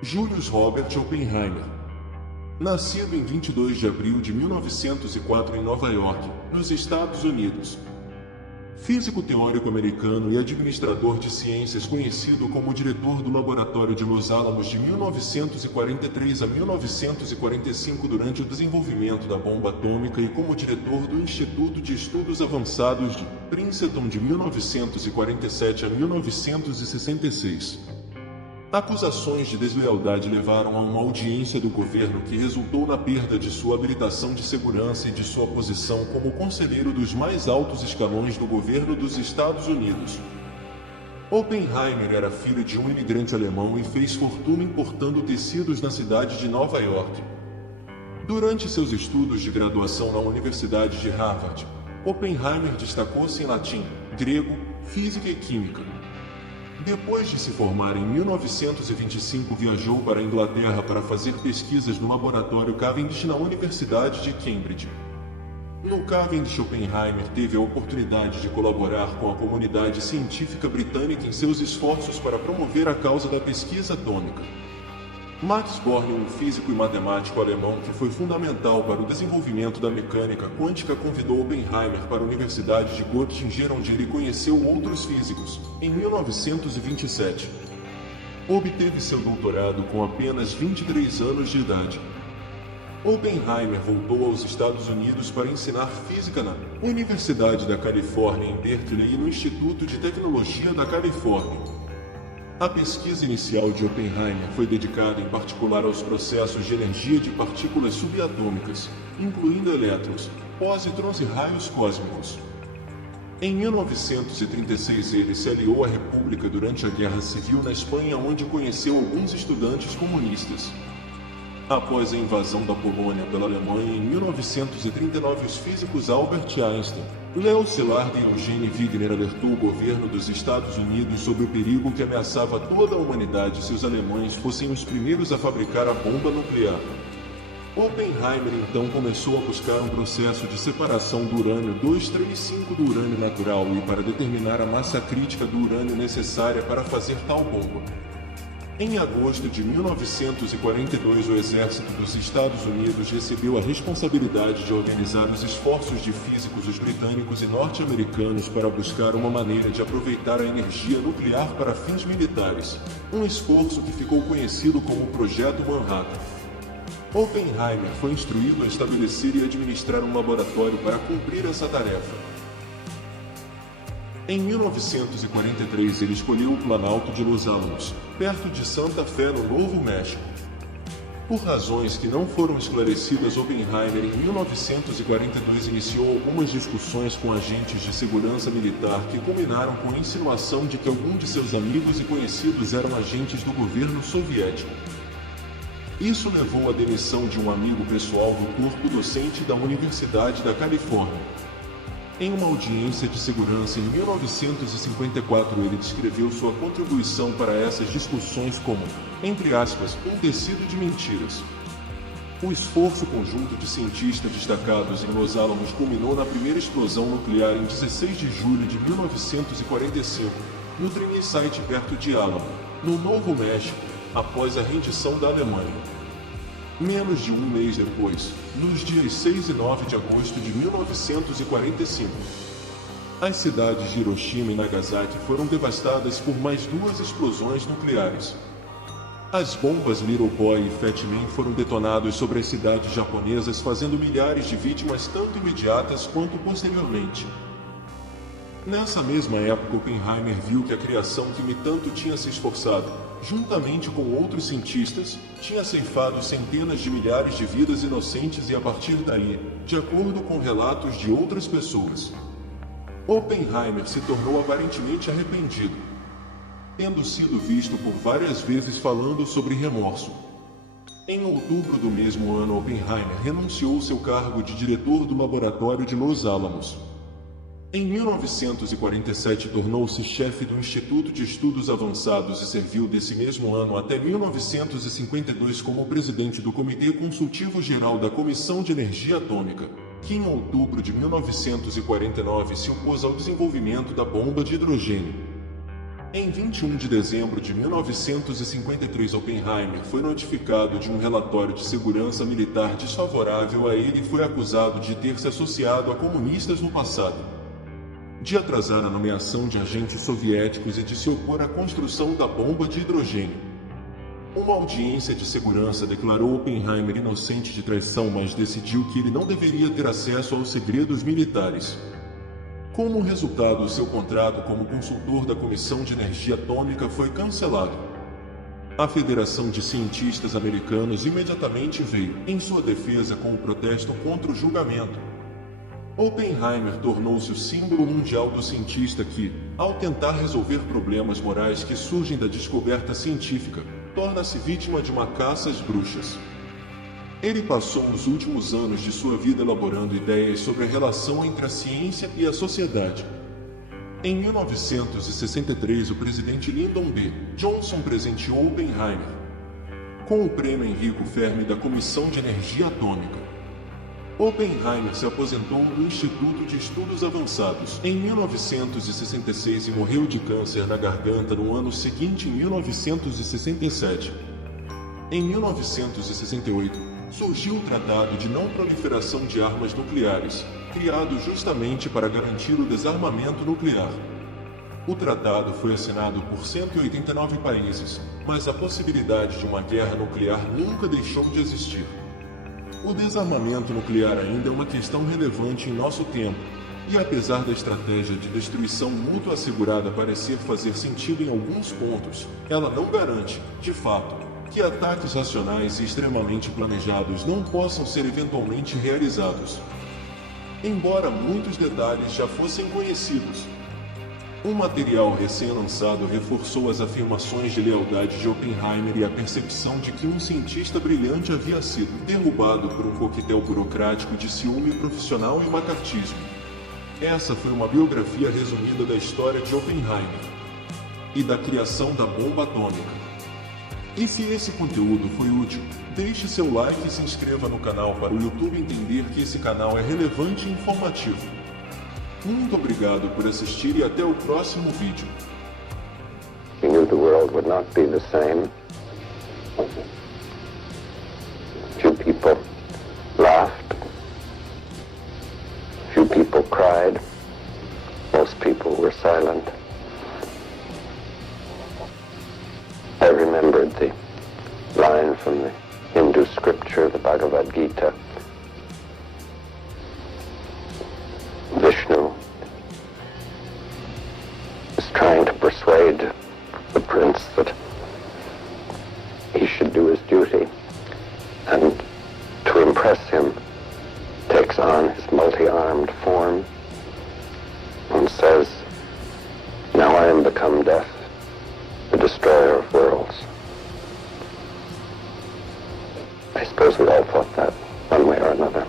Julius Robert Oppenheimer. Nascido em 22 de abril de 1904 em Nova York, nos Estados Unidos. Físico teórico americano e administrador de ciências conhecido como diretor do Laboratório de Los Alamos de 1943 a 1945 durante o desenvolvimento da bomba atômica e como diretor do Instituto de Estudos Avançados de Princeton de 1947 a 1966. Acusações de deslealdade levaram a uma audiência do governo que resultou na perda de sua habilitação de segurança e de sua posição como conselheiro dos mais altos escalões do governo dos Estados Unidos. Oppenheimer era filho de um imigrante alemão e fez fortuna importando tecidos na cidade de Nova York. Durante seus estudos de graduação na Universidade de Harvard, Oppenheimer destacou-se em latim, grego, física e química. Depois de se formar em 1925, viajou para a Inglaterra para fazer pesquisas no laboratório Cavendish na Universidade de Cambridge. No Cavendish, Oppenheimer teve a oportunidade de colaborar com a comunidade científica britânica em seus esforços para promover a causa da pesquisa atômica. Max Born, um físico e matemático alemão que foi fundamental para o desenvolvimento da mecânica quântica, convidou Oppenheimer para a Universidade de Göttingen, onde ele conheceu outros físicos, em 1927. Obteve seu doutorado com apenas 23 anos de idade. Oppenheimer voltou aos Estados Unidos para ensinar física na Universidade da Califórnia em Berkeley e no Instituto de Tecnologia da Califórnia. A pesquisa inicial de Oppenheimer foi dedicada em particular aos processos de energia de partículas subatômicas, incluindo elétrons, pósitrons e raios cósmicos. Em 1936 ele se aliou à República durante a Guerra Civil na Espanha, onde conheceu alguns estudantes comunistas. Após a invasão da Polônia pela Alemanha em 1939, os físicos Albert Einstein, Leo Szilard e Eugene Wigner alertou o governo dos Estados Unidos sobre o perigo que ameaçava toda a humanidade se os alemães fossem os primeiros a fabricar a bomba nuclear. Oppenheimer então começou a buscar um processo de separação do urânio 235 do urânio natural e para determinar a massa crítica do urânio necessária para fazer tal bomba. Em agosto de 1942, o Exército dos Estados Unidos recebeu a responsabilidade de organizar os esforços de físicos britânicos e norte-americanos para buscar uma maneira de aproveitar a energia nuclear para fins militares, um esforço que ficou conhecido como Projeto Manhattan. Oppenheimer foi instruído a estabelecer e administrar um laboratório para cumprir essa tarefa. Em 1943, ele escolheu o Planalto de Los Alamos, perto de Santa Fé, no Novo México. Por razões que não foram esclarecidas, Oppenheimer em 1942 iniciou algumas discussões com agentes de segurança militar que culminaram com a insinuação de que alguns de seus amigos e conhecidos eram agentes do governo soviético. Isso levou à demissão de um amigo pessoal do corpo docente da Universidade da Califórnia. Em uma audiência de segurança em 1954, ele descreveu sua contribuição para essas discussões como, entre aspas, um tecido de mentiras. O esforço conjunto de cientistas destacados em Los Alamos culminou na primeira explosão nuclear em 16 de julho de 1945, no Trinity Site perto de Alamo, no Novo México, após a rendição da Alemanha. Menos de um mês depois, nos dias 6 e 9 de agosto de 1945, as cidades de Hiroshima e Nagasaki foram devastadas por mais duas explosões nucleares. As bombas Little Boy e Fat Man foram detonadas sobre as cidades japonesas, fazendo milhares de vítimas tanto imediatas quanto posteriormente. Nessa mesma época, Oppenheimer viu que a criação que tanto tinha se esforçado, juntamente com outros cientistas, tinha ceifado centenas de milhares de vidas inocentes e a partir daí, de acordo com relatos de outras pessoas, Oppenheimer se tornou aparentemente arrependido, tendo sido visto por várias vezes falando sobre remorso. Em outubro do mesmo ano, Oppenheimer renunciou seu cargo de diretor do laboratório de Los Alamos. Em 1947, tornou-se chefe do Instituto de Estudos Avançados e serviu desse mesmo ano até 1952 como presidente do Comitê Consultivo Geral da Comissão de Energia Atômica, que em outubro de 1949 se opôs ao desenvolvimento da bomba de hidrogênio. Em 21 de dezembro de 1953, Oppenheimer foi notificado de um relatório de segurança militar desfavorável a ele e foi acusado de ter se associado a comunistas no passado, de atrasar a nomeação de agentes soviéticos e de se opor à construção da bomba de hidrogênio. Uma audiência de segurança declarou Oppenheimer inocente de traição, mas decidiu que ele não deveria ter acesso aos segredos militares. Como resultado, seu contrato como consultor da Comissão de Energia Atômica foi cancelado. A Federação de Cientistas Americanos imediatamente veio em sua defesa com o protesto contra o julgamento. Oppenheimer tornou-se o símbolo mundial do cientista que, ao tentar resolver problemas morais que surgem da descoberta científica, torna-se vítima de uma caça às bruxas. Ele passou os últimos anos de sua vida elaborando ideias sobre a relação entre a ciência e a sociedade. Em 1963, o presidente Lyndon B. Johnson presenteou Oppenheimer com o Prêmio Enrico Fermi da Comissão de Energia Atômica. Oppenheimer se aposentou do Instituto de Estudos Avançados em 1966 e morreu de câncer na garganta no ano seguinte, em 1967. Em 1968, surgiu o Tratado de Não Proliferação de Armas Nucleares, criado justamente para garantir o desarmamento nuclear. O tratado foi assinado por 189 países, mas a possibilidade de uma guerra nuclear nunca deixou de existir. O desarmamento nuclear ainda é uma questão relevante em nosso tempo, e apesar da estratégia de destruição mútua assegurada parecer fazer sentido em alguns pontos, ela não garante, de fato, que ataques racionais e extremamente planejados não possam ser eventualmente realizados. Embora muitos detalhes já fossem conhecidos, um material recém-lançado reforçou as afirmações de lealdade de Oppenheimer e a percepção de que um cientista brilhante havia sido derrubado por um coquetel burocrático de ciúme profissional e macartismo. Essa foi uma biografia resumida da história de Oppenheimer e da criação da bomba atômica. E se esse conteúdo foi útil, deixe seu like e se inscreva no canal para o YouTube entender que esse canal é relevante e informativo. Muito obrigado por assistir e até o próximo vídeo. He knew the world would not be the same. Few people laughed. Few people cried. Most people were silent. I remembered the line from the Hindu scripture, the Bhagavad Gita. Vishnu is trying to persuade the prince that he should do his duty, and to impress him takes on his multi-armed form and says, "Now I am become death, the destroyer of worlds." I suppose we all thought that one way or another.